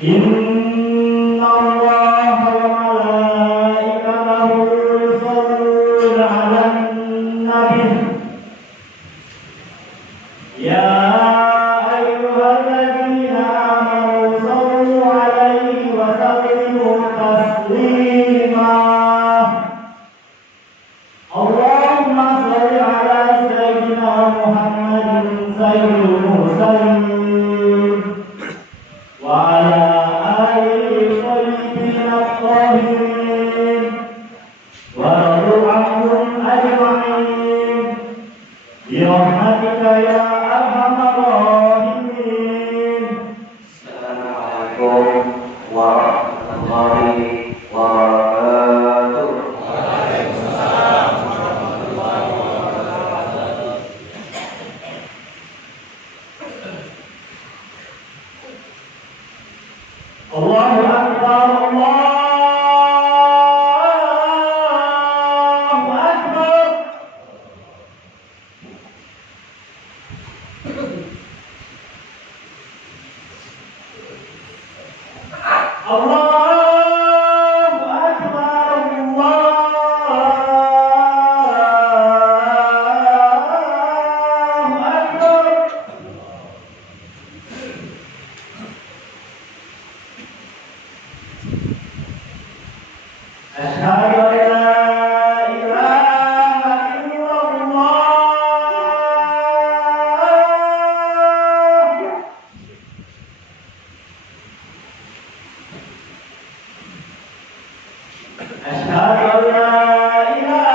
إن الله وملائكته يصلون على النبي يا أيها الذين آمنوا صلوا عليه وسلموا تسليما اللهم صل على سيدنا محمد سيد المرسلين وعلى آله الطيبين الطاهرين ورضوا عنهم أجمعين برحمتك يا أرحم الراحمين. السلام عليكم ورحمة الله وبركاته. وعليكم السلام ورحمة الله وبركاته. الله أكبر الله أكبر. الله أكبر الله أكبر. أشهد أن لا إله إلا الله. أشهد أن لا إله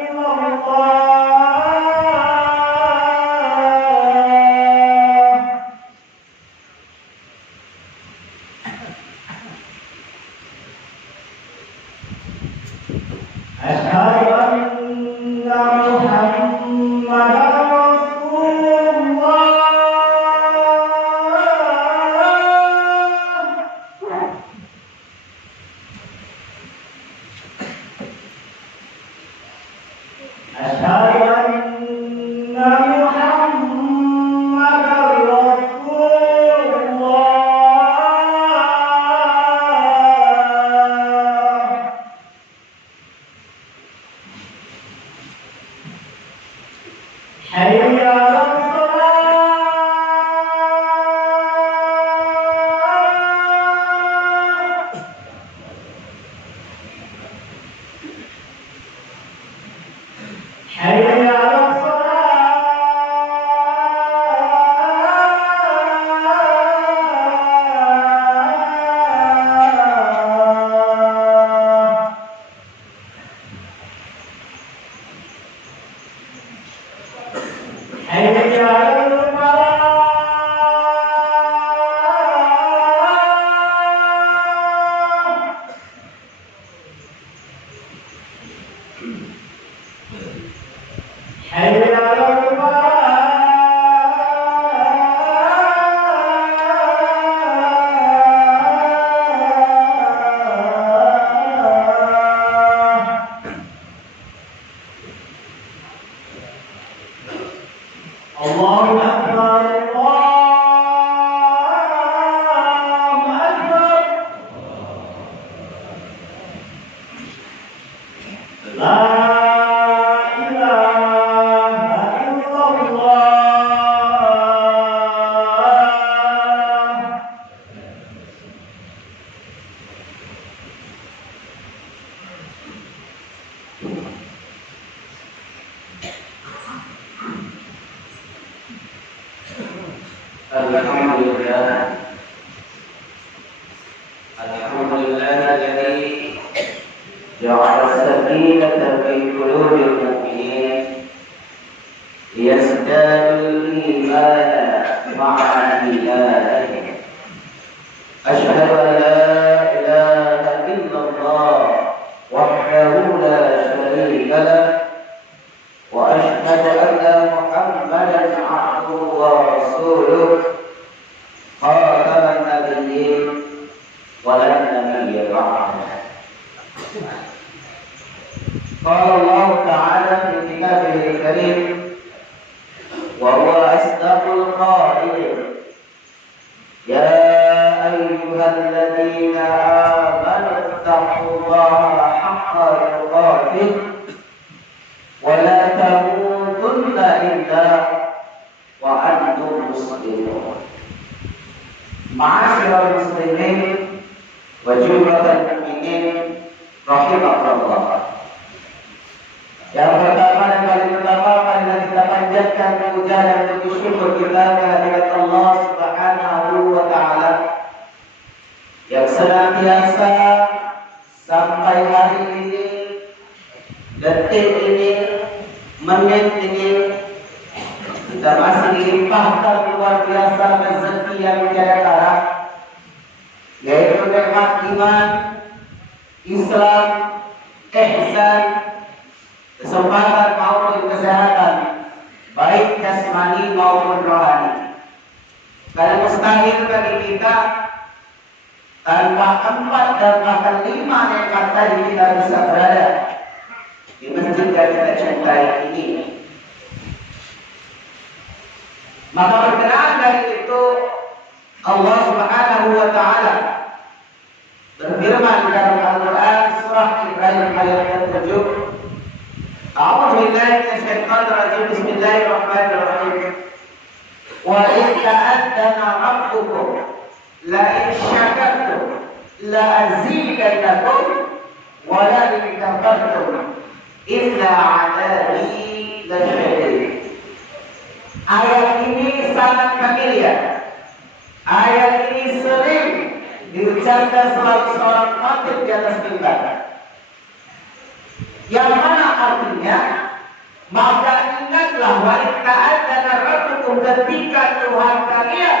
إلا الله. أشهد أن محمدا رسول الله. أشهد أن محمدا رسول الله. حي على الصلاة. حي على الصلاة. حي على الفلاح. حي على الفلاح. الله أكبر الله أكبر. لا إله إلا الله. الحمد لله الذي جعل السكينة في قلوب المؤمنين ليزدادوا الإيمان مع إيمانهم. أشهد أن لا إله إلا الله وحده لا شريك له وأشهد أن محمدا عبده ورسوله خاتم النبيين ولا نبي بعده. قال الله تعالى في كتابه الكريم وهو أصدق القائلين يا الذين آمنوا اتقوا الله حق تقاته ولا تموتن إلا وأنتم مسلمون. Ma'asyiral muslimin wa jumlatal mu'minin rahimakumullah. Yang pertama dan paling utama marilah kita panjatkan puja dan puji syukur kita kehadirat Allah Subhanahu wa taala yang senantiasa sampai hari ini, detik ini, menit ini kita masih dilimpahkan luar biasa rezeki yang tiada tara, yaitu nikmat iman, Islam, ihsan, kesempatan maupun kesehatan, baik jasmani maupun rohani. Karena mustahil bagi kita tanpa 4 dan bahkan 5 nikmat tadi kita bisa berada di masjid yang kita cintai ini. Maka berkenaan dari itu Allah Subhanahu wa taala berfirman dalam Al-Qur'an surah Ibrahim ayat 7. A'udzu billahi minasyaitonir rajim. Bismillahirrahmanirrahim. Wa in ta'addana rabbukum la in syakartum la azidannakum wa la in kafartum illa 'adabi lasyadid. Ayat ini sangat familiar. Ayat ini sering diucapkan selalu seorang khatib di atas mimbar. Yang mana artinya, maka ingatlah wanita dan rabbukum ketika Tuhan kalian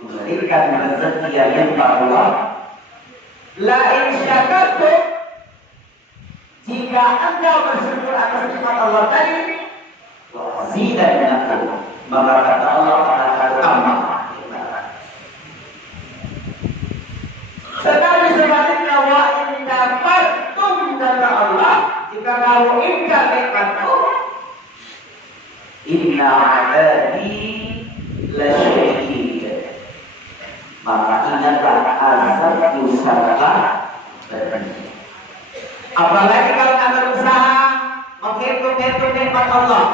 memberikan rezeki yang limpah Allah. La in syakartum, jika engkau bersyukur atas nikmat Allah tadi, zidanakum, maka kata Allah akan tambah. Tetapi sebaliknya, wa in kafartum, kata Allah, jika kamu ingkar nikmatku, inna adabi lasyadid, maka ingatlah azabku sangatlah pedih. Apalagi kalau anda berusaha menghitung nikmat Allah,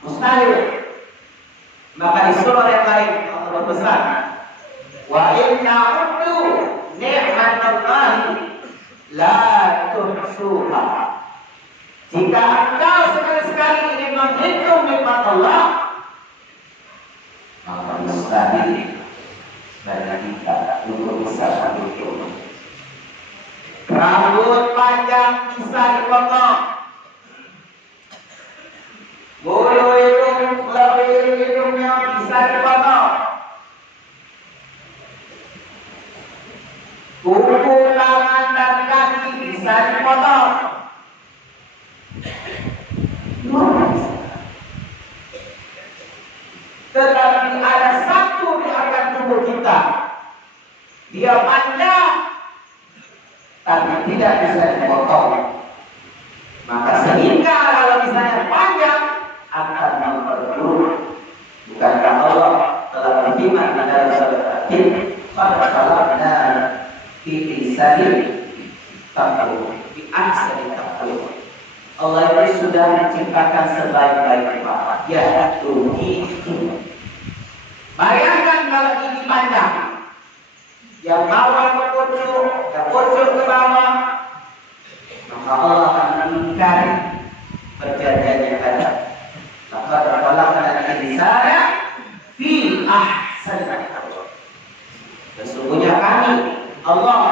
mustahil. Maka di surah yang lain Allah berpesan, wa inna uddu ni'matallahi la tuhsuha. Jika engkau sekali-sekali ingin menghitung nikmat Allah, maka mustahil bagi kita untuk bisa menghitung. Rambut panjang bisa dipotong, bulu hidung, lebih hidungnya bisa dipotong, kuku, tangan dan kaki bisa dipotong. Tetapi ada satu di organ tubuh kita, dia panjang tapi tidak bisa dipotong. Maka sehingga kalau misalnya panjang akan memperburuk. Bukankah Allah telah berfirman di dalam surat Al-Fatih, pada salatna fi lisanil taqwa bi ahsani taqwa. Allah itu sudah menciptakan sebaik-baik apa? Ya, gigi. Bayangkan kalau gigi panjang, yang bawah ke pucuk, yang pucuk ke bawah, maka Allah akan mengingkari perjanjiannya tadi. Maka khalaqnal insana fi ahsani taqwim. Sesungguhnya kami Allah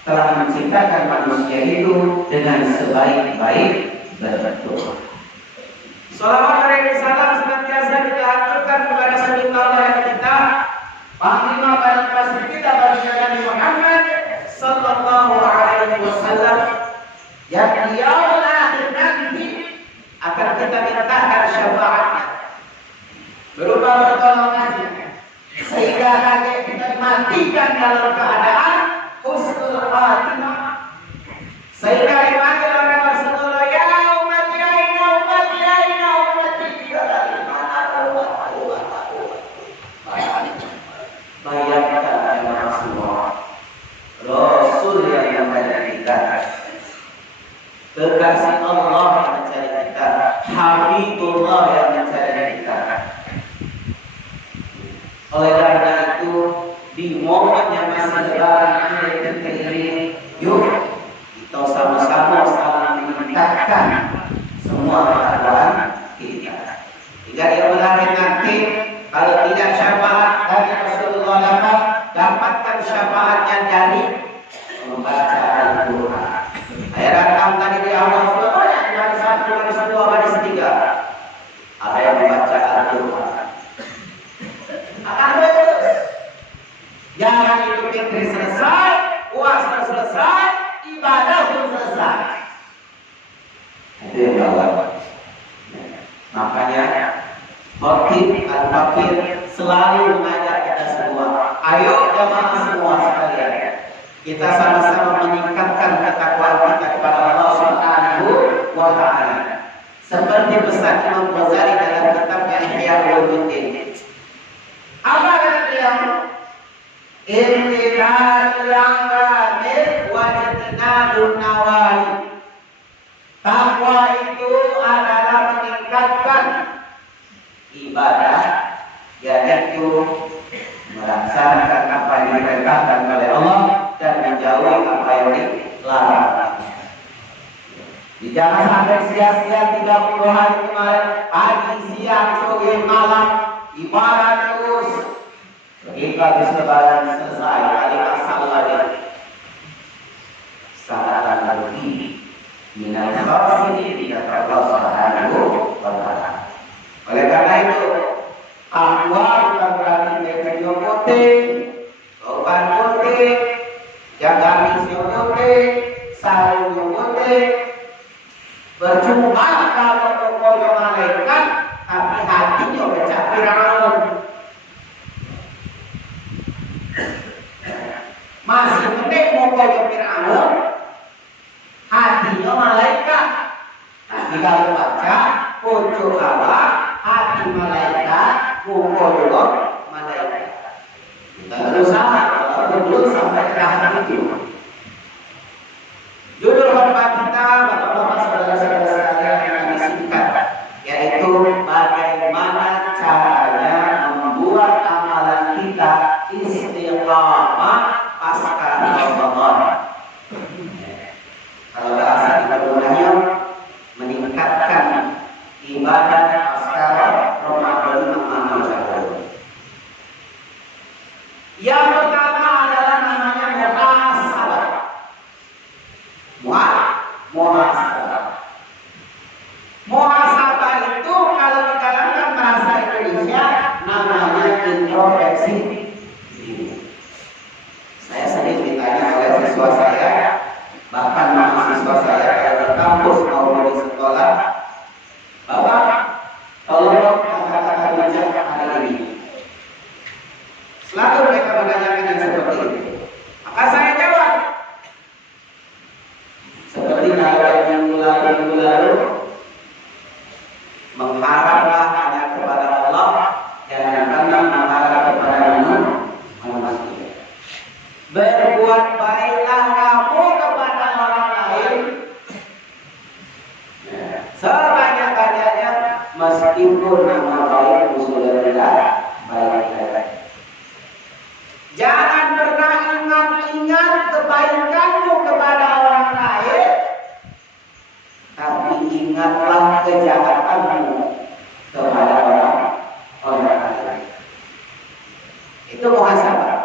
telah menciptakan manusia itu dengan sebaik-baik bentuk. Salawat dan salam senantiasa kita aturkan kepada Rasulullah kita, panglima paling pasti kita baginda Nabi Muhammad sallallahu alaihi wasallam, yang yaumul akhir nanti akan kita mintakan syafaatnya berupa pertolongannya, sehingga nanti kita matikan dalam keadaan husnul khatimah, sehingga dipanggil oleh Rasulullah, ya umat, ya ina umat, ya ina umat, tidak ada di mana Allah. Oleh karena itu, di momen yang masih lebaran ini, yuk kita sama-sama saling meningkatkan semua ketakwaan kita. Jika dia menarik nanti, kalau tidak syafaat dari Rasulullah dapatkan syafaatnya dari membaca Al-Quran. Saya datang tadi di awal banyak baris 1, baris 2, baris 3. Ada yang membaca Al-Quran. Akan terus. Jangan Idul Fitri selesai, puasa selesai, ibadah pun selesai. Itu yang bawah. Makanya Khotib Al-Fakir selalu mengajak kita semua. Ayo jamaah semua sekalian, kita sama-sama meningkatkan ketakwaan kita kepada Allah Subhanahu wa Ta'ala. Seperti pesan Imam Ghazali dalam kitabnya Ihya Ulumuddin. Apa kata beliau? Imtithalul awamir wa ijtinabun nawahi. Takwa itu adalah meningkatkan ibadah, yaitu melaksanakan apa yang diperintahkan oleh Allah dan menjauhi apa yang dilarang. Jangan sampai sia-sia 30 hari kemarin, pagi, siang, sore, malam, ibadah terus. Ketika habis lebaran selesai, hari asal lagi. Sangat rugi. Minal khasirin kata Allah Subhanahu wa Ta'ala. Oleh karena itu, takwa bukan berarti medio putih, korban putih, jaga misi putih, sarung putih. Berjumpa kalau tokoh malaikat, tapi hatinya pecah Firaun. Masih mending tokoh Firaun, hatinya malaikat. Tapi kalau baca pojok Allah, hati malaikat, pojok malaikat. Kita berusaha betul sampai ke hati itu. Judul khutbah kita, Bapak-bapak, saudara-saudara sekalian, yang disingkat, yaitu bagaimana caranya membuat amalan kita istiqamah pasca Ramadan. Kalau bahasa kita gunanya meningkatkan ibadah pasca Ramadan amal jauh. Yang pertama adalah namanya muhasabah. Muhasabah. Muhasabah itu kalau di dalam bahasa Indonesia namanya introspeksi diri. Saya sering ditanya oleh siswa saya, bahkan mahasiswa saya kalau di kampus maupun di sekolah, Bapak, tolong kata-kata bijak hari ini. Selalu mereka menanyakan yang seperti itu. Maka saya jawab, seperti kalau minggu lalu, mengharaplah hanya kepada Allah, janganlah mengharap kepada manusia. Berbuat baiklah kamu kepada orang lain sebanyak-banyaknya, meskipun nama baik sudah tidak baik. Jangan pernah ingat-ingat kebaikanmu kepada orang lain, tapi ingatlah kejahatanmu kepada orang lain. Itu muhasabah.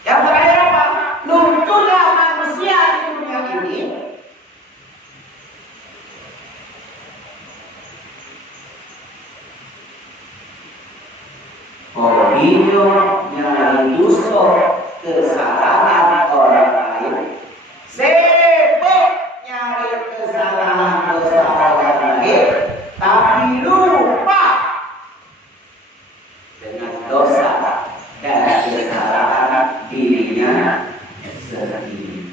Yang terakhir apa? Lunturlah manusia di dunia ini nyari dosa kesalahan orang lain, sibuk nyari kesalahan dosa orang lain, tapi lupa dengan dosa dan kesalahan dirinya sendiri.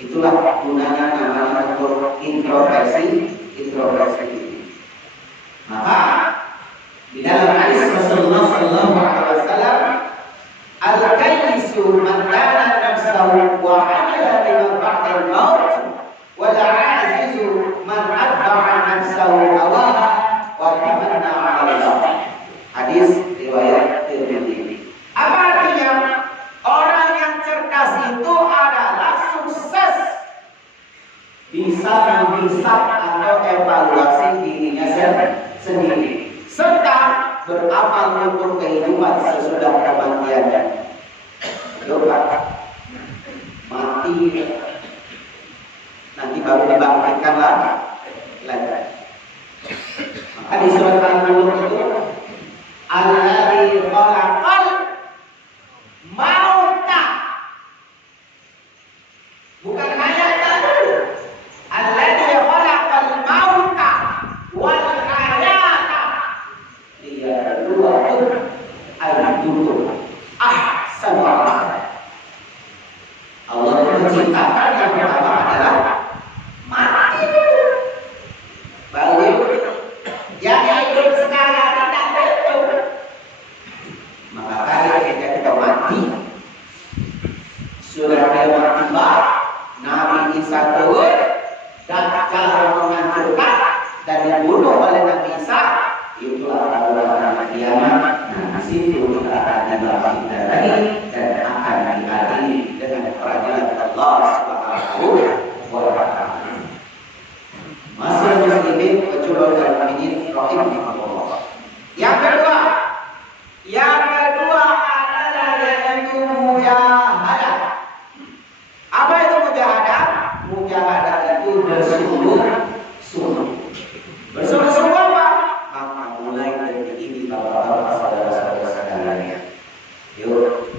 Itulah gunanya namanya introspeksi. Maka di dalam hadis Rasulullah Sallallahu Alaihi Wasallam sendiri serta beramal untuk kehidupan sesudah kematian. Yuk Pak, mati nanti baru dibangkitkan lagi. Maka di surat Al-Mulk itu alladzi khalaqal mauta, bukan hayata, alladzi khalaqal mauta wal hayata liyabluwakum ayyukum ahsanu amala. Allah menciptakan yang pertama adalah mati, baru yang hidup sekarang tidak hidup. Maka ketika kita mati, sudah lewat tiba, Nabi Isa turun dan cara menghancurkan dan dibunuh oleh Nabi Isa. Itulah awal kiamat. Nah, di situ kita akan dibangkitkan lagi dan akan diadili dengan peradilan Allah Subhanahu wa Ta'ala. Masih muslimin wa jumlah mukminin rahimahullah. Yang kedua adalah yaitu mujahadah. Apa itu mujahadah? Mujahadah itu bersungguh-sungguh. Bersungguh-sungguh apa? Maka mulai dari ini bapak-bapak, saudara-saudara sekalian. Yuk,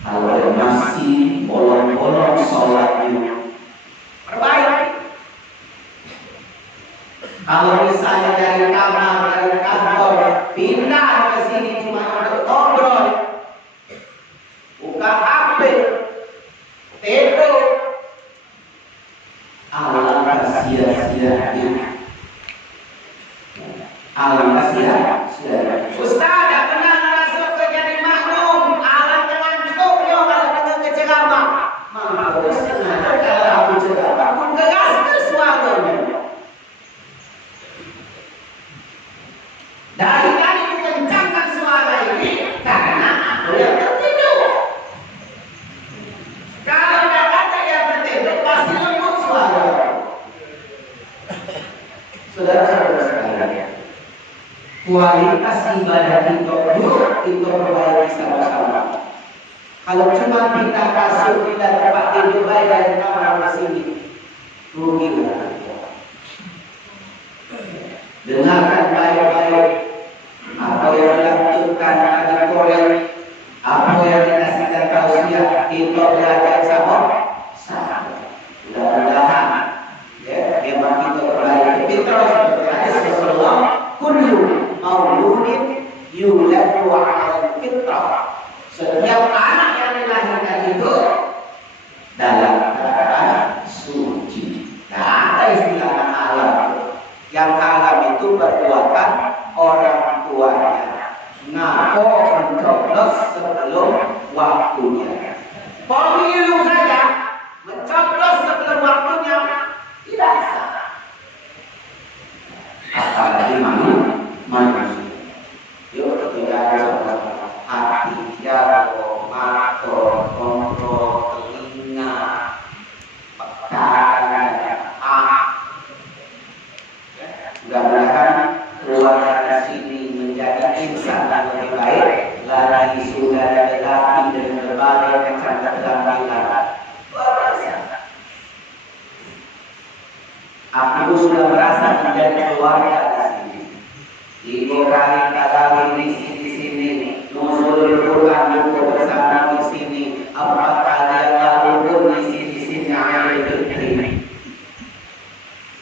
kalau masih bolong-bolong sholatnya, perbaiki. Kalau misalnya dari kamar, dari kantor, pindah ke sini cuma untuk ngobrol, buka HP, tidur, alangkah sia-sianya. Alangkah sia-sianya. Ustaz, tak pernah masuk ke jadi makmum, alangkah ngantuknya kalau kena keceramah. Maka sengaja kalau aku ceramah, pun keras ke suaranya. Dari tadi kencangkan suara ini karena aku yang tertidur. Kalau tidak ada yang tertidur pasti lembut suara. Saudara-saudara sekalian, kualitas ibadah itu perbaiki sama-sama. Kalau cuma kita kasih kita dapat tidur baik dari kamar di sini, rugilah. Dengarkan baik-baik apa yang dilakukan tadi korek, apa yang dikasihkan tausiah, kita belajar sama. Mudah-mudahan ya, memang kita berbaik fitrah seperti hadis Rasulullah, kullu mauludin yuladu 'alal fitrah. Setiap anak yang dilahirkan itu dalam keadaan suci. Tidak ada istilah alam. Yang alam itu perbuatan orang tuanya. Ngapo mencoblos sebelum waktunya. Pemilu saja mencoblos sebelum waktunya tidak sah. Apalagi manusia. Yuk kita coba hati, jauh, mata, kontrol, telinga, pekaan, mudah-mudahan keluar dari sini menjadi insan yang lebih baik, lagi sudah tetapi dengan berbagai macam keterampilan. Aku sudah merasa menjadi keluarga di sini. Ibu kali kali di sini, nuzul Quran buku bersama di sini, apa kali yang lalu di sini air ini.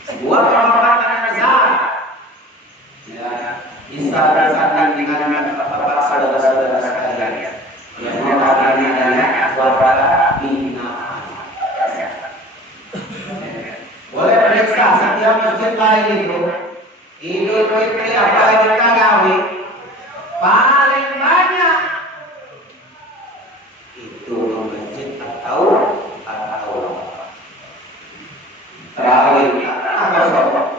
Sebuah kehormatan besar. Ya, bisa dengan bapak saudara-saudara sekalian. Yang notabene adalah warga binaan. Boleh periksa setiap masjid lain itu. Idul Fitri apa yang kita gawe paling banyak itu di masjid atau terawih.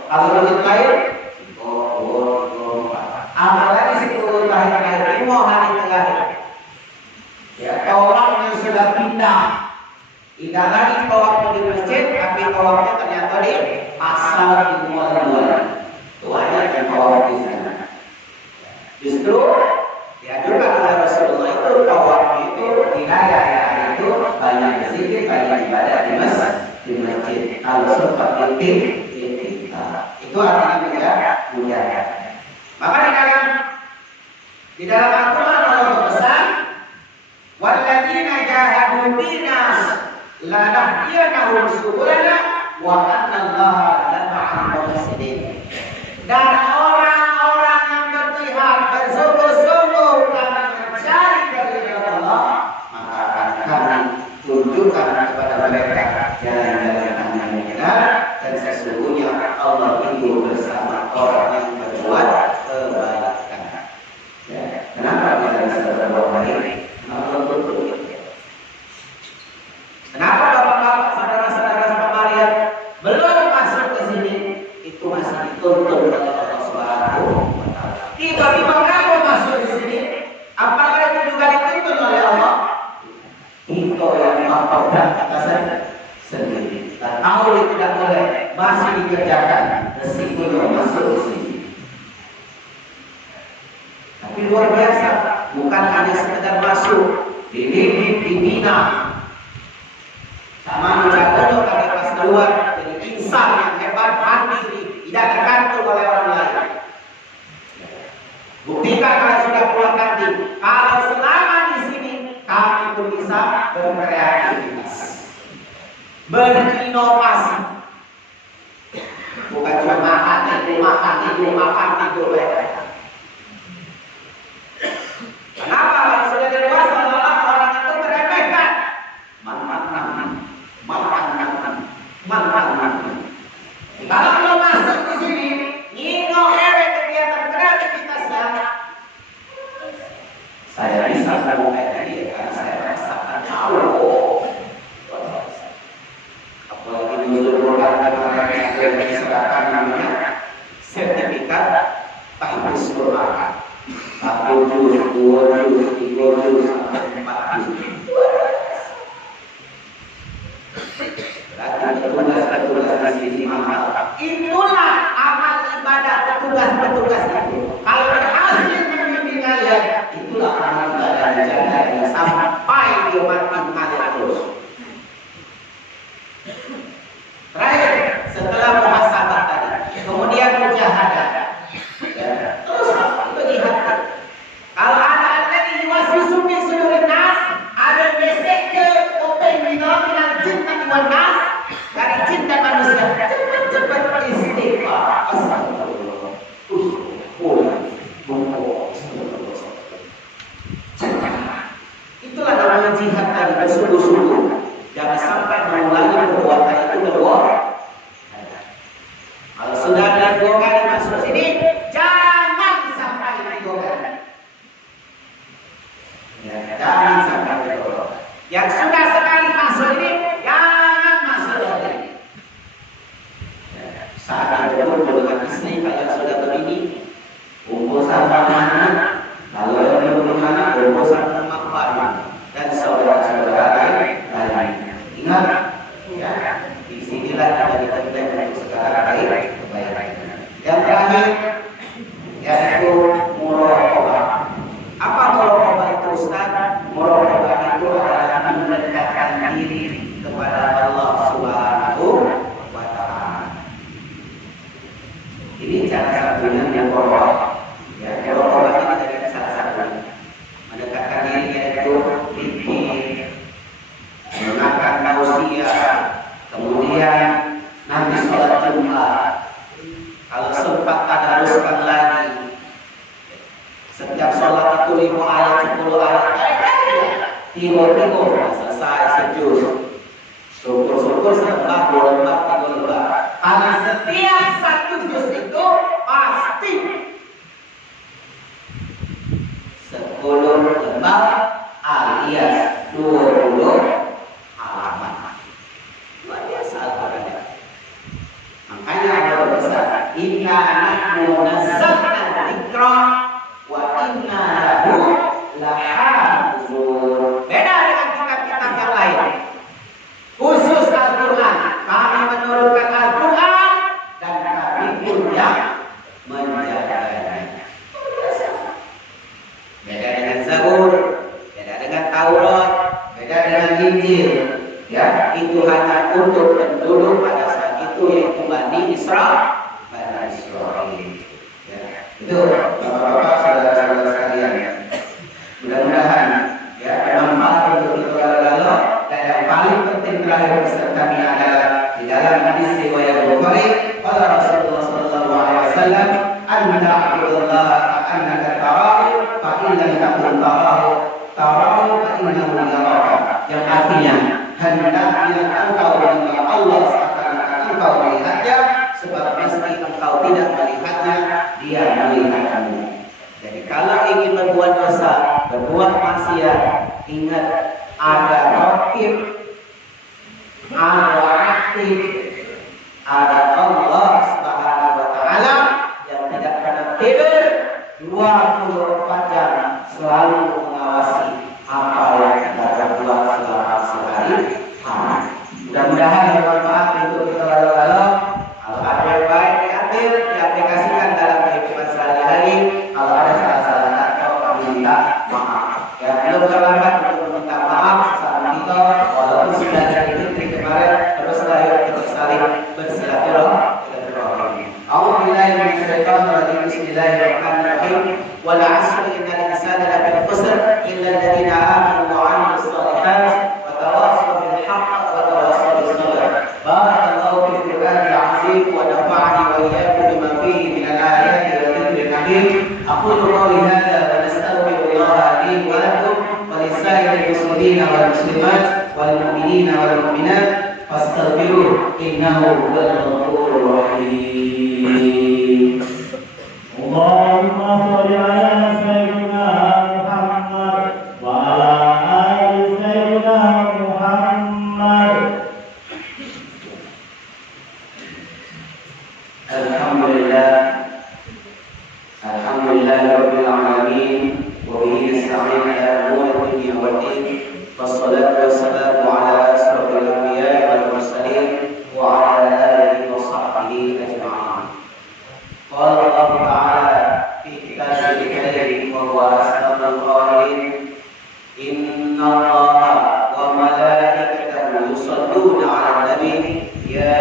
Kalau masjid lain apalagi situ terakhir mau hari terakhir ya, orang yang sudah pindah tidak lagi tawaf di masjid tapi tawafnya ternyata di pasar di mall-mall. yang mulia. Maka di dalam Al-Quran Allah berpesan, "Walladzina jahadu fina lanahdiyanahum subulana wa annallaha lama'al muhsinin." Dan orang-orang yang berjihad bersungguh-sungguh dalam mencari keridhaan Allah, maka akan kami tunjukkan kepada mereka jalan-jalan yang benar, dan sesungguhnya Allah itu bersama orang yang berbuat kebaikan. Ya, kenapa kita bisa berbuat baik? Kenapa bapak-bapak, saudara-saudara sekalian belum masuk ke sini? Itu masih dituntun oleh Allah Subhanahu wa Ta'ala. Tiba-tiba kamu masuk di sini, apakah itu juga dituntun oleh Allah? Itu yang bapak berkata sendiri. Dan tahu tidak boleh, masih dikerjakan. Resikonya masuk di sini. Tapi luar biasa, bukan hanya sekedar masuk, dididik, dibina. Sama menjagonya pada pas keluar dari insan yang hebat, mandiri, tidak tergantung oleh orang lain. Buktikan kalau sudah keluar nanti, kalau selama di sini kami pun bisa berkreativitas, berinovasi. Bukan cuma makan, tidur. Kenapa? Kalau sudah dewasa, orang itu meremehkan. Mantan. Kalau belum masuk di sini, ngino ewek kegiatan kreativitasnya. Saya bisa melakukan tadi karena saya merasakan tahu. Apalagi diusulkan mereka yang diserahkan namanya sertifikat tahfiz Quran. 1 juz, 2 juz, 3 juz, sampai 4 juz. Tugas-tugas di sini mahal. Itulah amal ibadah petugas itu. Kalau berhasil membimbing kalian, itulah amal ibadah yang sampai diumatkan kalian terus. Terakhir, setelah muhasabah tadi, kemudian mujahadah. Terus itu jihad. Kalau ada yang yuwaswisu fi sudurin nas, ada mesej ke open minal jin dan nas, dari jin dan manusia, cepat istighfar. Astagfirullah. Itulah namanya jihad tadi, bersungguh-sungguh. Jangan sampai mengulangi perbuatan itu kedua. Kalau sudah ada 2 kali masuk sini, jangan sampai 2 kali. Ya, jangan sampai 2 kali. Yang sudah sekali masuk ini, jangan masuk lagi. Saat ada kumpul dengan istri, kalian sudah berbini, kumpul sama mana, kalau yang belum mana, kumpul sama makhluk dan saudara-saudara lainnya. Ingat, ya, di sinilah kita ditentukan untuk sekarang kebaikan. Yang terakhir, yaitu muraqabah. Apa muraqabah itu, Ustaz? Muraqabah itu adalah mendekatkan diri kepada Allah Subhanahu wa Ta'ala. Ini cara satunya yang muraqabah. Ya, muraqabah ini dari salah satunya. Mendekatkan diri yaitu zikir, menggunakan tausiah, kemudian nanti sholat Jumat. Kalau sempat tadaruskan lagi, setiap sholat itu 5 ayat, 10 ayat, tidur selesai sejus. Syukur-syukur setelah 24 lembar. Karena setiap 1 juz itu pasti 10 lembar alias 20 halaman. Luar biasa Al-Quran. Makanya Allah berpesan, "Inna nahnu nazzalna dzikra wa inna lahu lahafizun." Beda dengan kitab-kitab yang lain. Khusus Al-Quran, kami menurunkan Al-Quran dan kami pun yang menjaganya. Beda dengan Zabur, beda dengan Taurat, beda dengan Injil. Ya, itu hanya untuk penduduk pada saat itu, yaitu Bani Israel. Bismillahirrahmanirrahim. Ya, itu bapak-bapak saudara-saudara sekalian. Mudah-mudahan ya bermanfaat untuk kita galau. Dan yang paling penting terakhir pesan kami adalah di dalam hadis riwayat Bukhari, qala Rasulullah sallallahu alaihi wasallam, "Anta ta'budullah ka'annaka tarahu, fa in lam takun tarahu, fa innahu yaraka." Yang artinya hendaknya engkau menyembah Allah seakan-akan engkau melihatnya, sebab meski engkau tidak melihatnya, Dia melihat kamu. Jadi kalau ingin berbuat dosa, berbuat maksiat, ingat ada Rabbir, ada aktif, ada Allah Subhanahu wa Ta'ala yang tidak pernah tidur 24 jam selalu mengawasi apa yang kita berbuat selama sehari hari. Mudah-mudahan bermanfaat untuk kita lalu-lalu. Kalau ada yang baik diambil, diaplikasikan dalam kehidupan sehari-hari. Kalau ada salah-salah kata, kami minta maaf. Ya, belum terlambat untuk meminta maaf sama kita. Walaupun sudah dari titik kemarin, teruslah yuk kita saling bersilaturahmi. A'udzubillahi minasyaitonir rajim. Bismillahirrahmanirrahim. Wal 'asri innal insana lafi khusr illa alladziina aamanu wa 'amilus shalihaat wa tawassaw bil haqq wa tawassaw bis sabr. Barakallahu fil Qur'anil 'azim wa nafa'ani wa iyyakum bima fihi minal ayati wa dzikril hakim. Aqulu qawli hadza wa nastaghfirullaha li wa lakum wa lisairil muslimina wal muslimat wal mu'minina wal mu'minat fastaghfiruhu innahu huwal ghafurur rahim. Allahumma sholli ala sayyidina Muhammad wa ala ali sayyidina Muhammad. Alhamdulillah rabbil alamin wa bihi nasta'in ala umuri dunya waddin. Wassalatu wassalamu ala asrofil anbiya'i wal mursalin wa ala alihi wa sahbihi ajma'in. Qala Allah Ta'ala fi kitabil karim wa huwa asdaqul qa'ilin, inna Allaha wa malaikatahu yusalluna 'alan nabi ya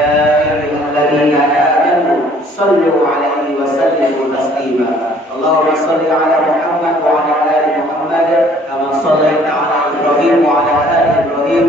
ayyuhalladzina amanu sallu 'alaihi wa sallimu taslima. Allahumma shalli 'ala Muhammad wa 'ala ali Muhammad kama shallaita 'ala Ibrahim wa 'ala ali Ibrahim